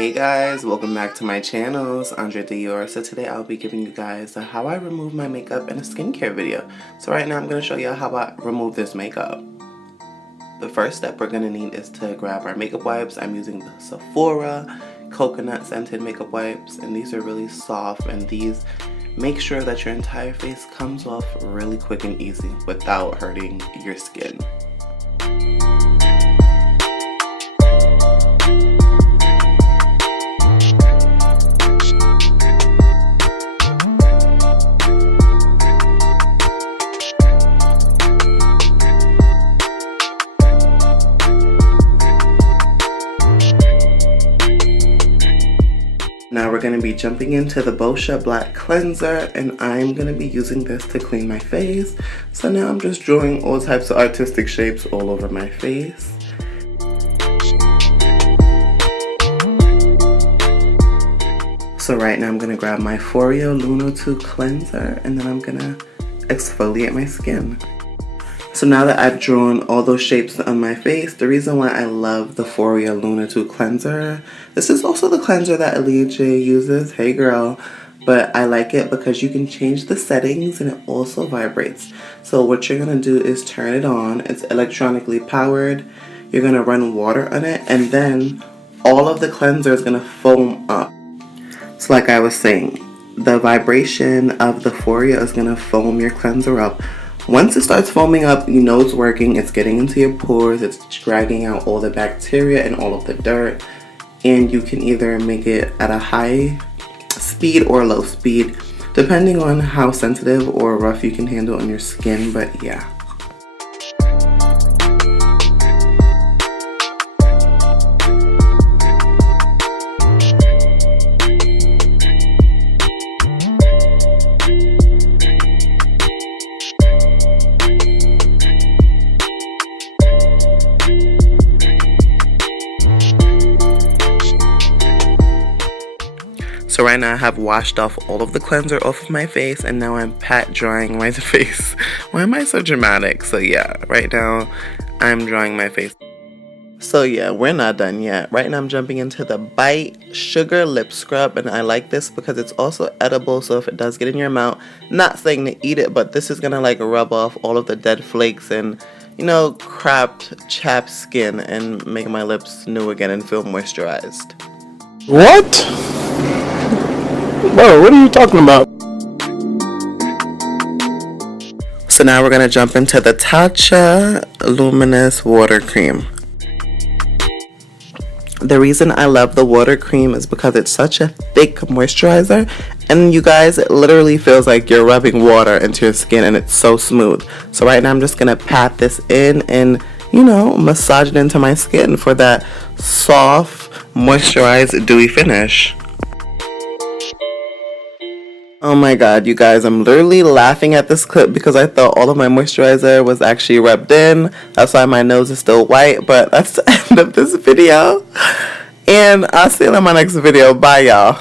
Hey guys, welcome back to my channel. It's Andre Dior. So today I'll be giving you guys a how I remove my makeup in a skincare video. So right now I'm going to show you how I remove this makeup. The first step we're going to need is to grab our makeup wipes. I'm using the Sephora coconut scented makeup wipes, and these are really soft, and these make sure that your entire face comes off really quick and easy without hurting your skin. Now we're going to be jumping into the Boscia Black Cleanser, and I'm going to be using this to clean my face. So now I'm just drawing all types of artistic shapes all over my face. So right now I'm going to grab my Foreo Lunar 2 Cleanser, and then I'm going to exfoliate my skin. So now that I've drawn all those shapes on my face, the reason why I love the Foreo Lunar 2 Cleanser, this is also the cleanser that Aaliyah J uses, hey girl, but I like it because you can change the settings and it also vibrates. So what you're going to do is turn it on, it's electronically powered, you're going to run water on it, and then all of the cleanser is going to foam up. So like I was saying, the vibration of the Foreo is going to foam your cleanser up. Once it starts foaming up, you know it's working. It's getting into your pores. It's dragging out all the bacteria and all of the dirt. And you can either make it at a high speed or low speed, depending on how sensitive or rough you can handle on your skin. But yeah. So right now I have washed off all of the cleanser off of my face, and now I'm pat drying my face. Why am I so dramatic? So yeah, right now I'm drying my face. So yeah, we're not done yet. Right now I'm jumping into the Bite Sugar Lip Scrub, and I like this because it's also edible, so if it does get in your mouth, not saying to eat it, but this is gonna like rub off all of the dead flakes and, you know, cracked, chapped skin and make my lips new again and feel moisturized. What? Bro, what are you talking about? So now we're going to jump into the Tatcha Luminous Water Cream. The reason I love the water cream is because it's such a thick moisturizer, and you guys, it literally feels like you're rubbing water into your skin and it's so smooth. So right now I'm just going to pat this in and, you know, massage it into my skin for that soft, moisturized, dewy finish. Oh my god, you guys, I'm literally laughing at this clip because I thought all of my moisturizer was actually rubbed in. That's why my nose is still white, but that's the end of this video. And I'll see you in my next video. Bye, y'all.